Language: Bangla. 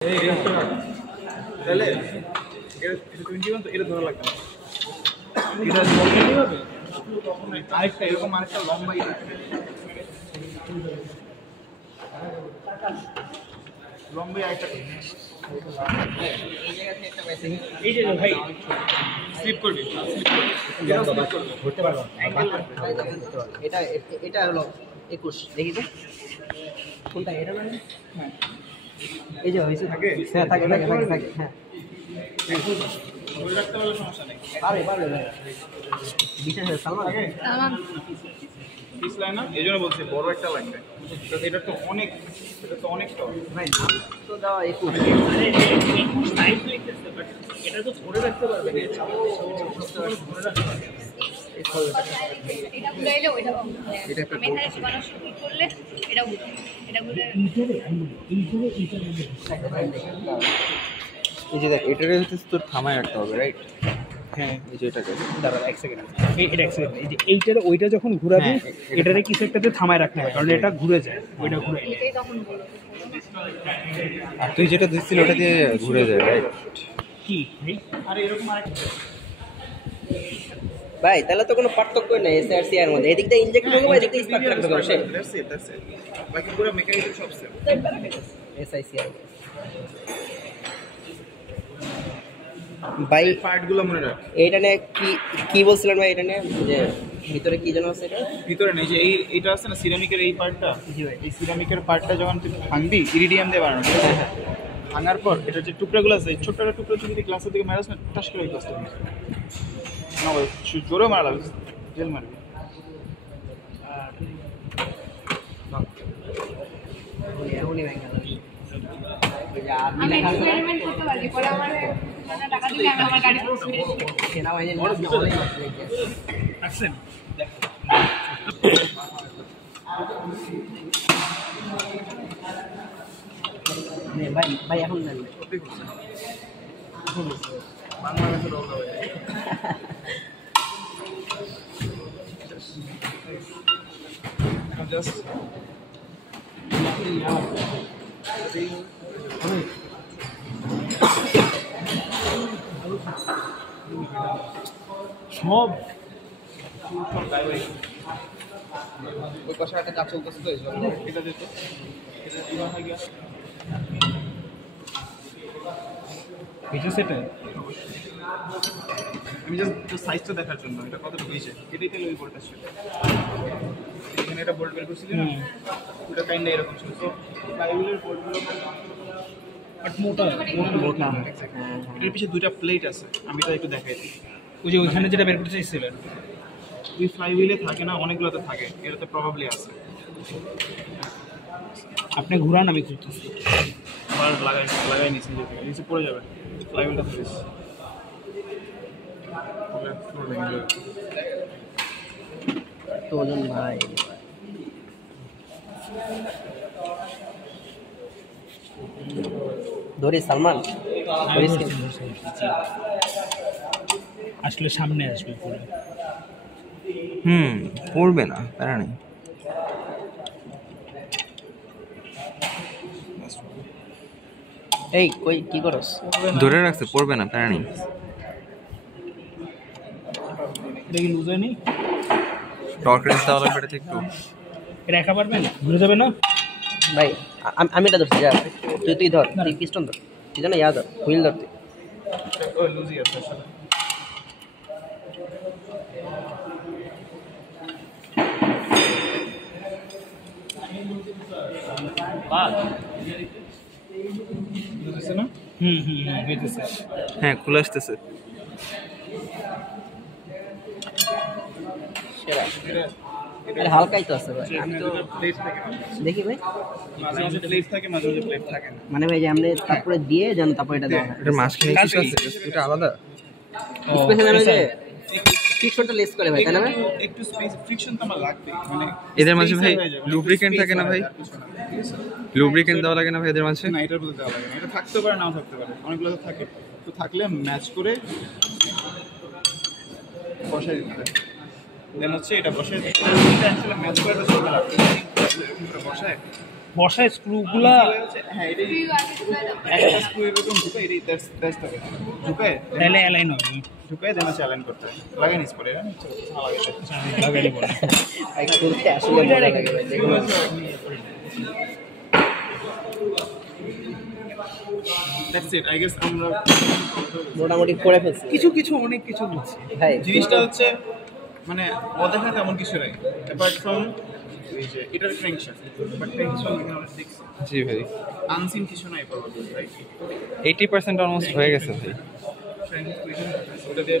তাহলে এটা ধরা লাগবে আরেকটা এরকম আরেকটা লম্বাই লম্বাই আরেকটা এই যে ভাই স্লিপ করবি ধরতে পারবো এটা এটা হলো 21 দেখি তো কোনটা এটা মানে হ্যাঁ এই যে হইছে থাকে হ্যাঁ থাকে হ্যাঁ ধরে রাখতে পারলে সমস্যা নেই পারে বিশেষ সালমান পিছলায় না এই জন্য বলছি বড় একটা লাগবে এটা তো অনেক টক ভাই নাম তো দাও 21 সাইজ লিখতেছে বাট এটা তো ধরে রাখতে পারবে না এটা ঘুরাইলে ওইটা আমি এখানে সীমানা শুরু করলে এটা ঘুরে এই যে দেখ এটারে হচ্ছে তোর থামায় রাখতে হবে রাইট হ্যাঁ এই যে এটাকে দাঁড়া এক সেকেন্ড এটা এক সেকেন্ড এই যে এইটার ওইটা যখন ঘুরাবি এটারে কিছু একটাতে থামায় রাখতে হবে কারণ এটা ঘুরে যায় ওইটা ঘুরাইলে এটাই তখন বলো আর তুই যেটা দিচ্ছিলি ওটা দিয়ে ঘুরে যায় রাইট কি আরে এরকম আরেকটা ভাই তাহলে তো কোনো পার্থক্য নেই এসআরসি এর মধ্যে এদিক দিয়ে ইনজেক্ট করব এদিক দিয়ে স্পার্ক রাখতে হবে সেম দ্যাটস ইট বাকি পুরো মেকানিক্যাল সব সেম এসআইসি আর ভাই পার্টগুলো মনে রাখ এইটা নিয়ে কি বলছিলেন ভাই এটা নিয়ে যে ভিতরে কি যেন আছে এটা ভিতরে নেই যে এইটা আছে না সিরামিকের এই পার্টটা জি ভাই এই সিরামিকের পার্টটা যখন তুই ভাঙবি ইরিডিয়াম দিয়ে বানানো ঠিক আছে ভাঙার পর এটা যে টুকরাগুলো আছে ছোট্ট একটা টুকরো যদি গ্লাসের দিকে মারাস না টাস করে গ্লাসটা না ভাই জোরে মারা লাগবে জেল মারবি উনি ভাই আমি এক্সপেরিমেন্ট করতে পারি পরে আমার মানে টাকা দিলে আমি আমার গাড়ি পুরো ফিরে দিই সেনাবাহিনীর আসেন ভাই এখন নেন বাংলাদেশের রোল হবে জাস্ট সব ওই পাশে একটা কাজ চলতেছে তো এই জন্য এটা দিত এটা দিবা হয়ে গিয়া এটা সেটা আমি জাস্ট সাইজটা দেখার জন্য এটা কতটুকু হয়েছে এটাই তেল ওই বোল্টটা ছিল এখানে এটা বোল্ট বের করছিলি না ওটা কাইন্ডা এরকম ছিল তো ফ্লাইহুইলের বোল্টগুলো বাট মোটা মোটা এর পিছে দুইটা প্লেট আছে আমি এটা একটু দেখাই দিই ওই যে ওইখানে যেটা বের করতে চাইছিলেন ওই ফ্লাইহুইলে থাকে না অনেকগুলোতে থাকে এটাতে প্রবাবলি আছে আপনি ঘুরান আমি ঘুরতেছি আবার লাগাই নিচ্ছি নিচে পড়ে যাবে ফ্লাইহুইলটা ধরিস তো ওজন ভাই ধরি সালমান ধরিস কি আসলে সামনে আসবে পুরো পড়বে না প্যারা নেই এই কই কি করস ধরে রাখছে পড়বে না প্যারা নেই এটা কি লুজ হয়নি টর্ক রেঞ্জ দেওয়া লাগবে এটা একটু এটা একা পারবেন ঘুরে যাবে না ভাই আমি এটা ধরছি যা তুই ধর তুই পিস্টন ধর তুই জানো ইয়া ধর হুইল ধর তুই ও লুজই আছে আসলে বুঝতেছ না বুঝতেছে হ্যাঁ খুলে আসতেছে সেরা আরে হালকাই তো আছে ভাই আমি তো প্লেট থাকে দেখি ভাই মাঝে মাঝে প্লেট থাকে মাঝে মাঝে প্লেট থাকে না মানে ভাই যে আমরা তারপরে দিয়ে জান তারপর এটা দেওয়া হয় এটা মাঝখানে কিছু আছে এটা আলাদা স্পেশাল মানে যে ফ্রিকশনটা লেস করে ভাই তাই না ভাই একটু স্পেস ফ্রিকশন তো আমার লাগবে মানে এদের মাঝে ভাই লুব্রিকেন্ট থাকে না ভাই লুব্রিকেন্ট দেওয়া লাগে না ভাই এদের মাঝে না এটার মধ্যে দেওয়া লাগে না এটা থাকতে পারে নাও থাকতে পারে অনেকগুলো তো থাকে তো থাকলে ম্যাচ করে বসাই দিতে দেন হচ্ছে এটা বসাই এটা অ্যাকচুয়ালি ম্যাচ করে এটা চলবে না এরকম করে বসায় বসায় স্ক্রুগুলা হ্যাঁ এটাই তুই আগে ঢুকাই দাও। একটা স্ক্রু এরকম ঢুকে এটাই দ্যাটস থাকে ঢুকে তাহলে অ্যালাইন হবে ঢুকে দেন চ্যালেঞ্জ করতে লাগাই নিস পরে হ্যাঁ লাগাইলে বলে বাইক চলতে আসলে মজা লাগে দেখুন দ্যাটস ইট আই গেস আমরা মোটামুটি করে ফেলছি কিছু কিছু অনেক কিছু বুঝছি ভাই জিনিসটা হচ্ছে মানে অদেখা তেমন কিছু নাই অ্যাপার্ট ফ্রম এই যে এটার ক্র্যাঙ্কশ্যাফট বাট ক্র্যাঙ্কশ্যাফট আমরা দেখছি জি ভাই আনসিন কিছু নাই প্রবাবলি রাইট 80% অলমোস্ট হয়ে গেছে ভাই ওটা দিয়ে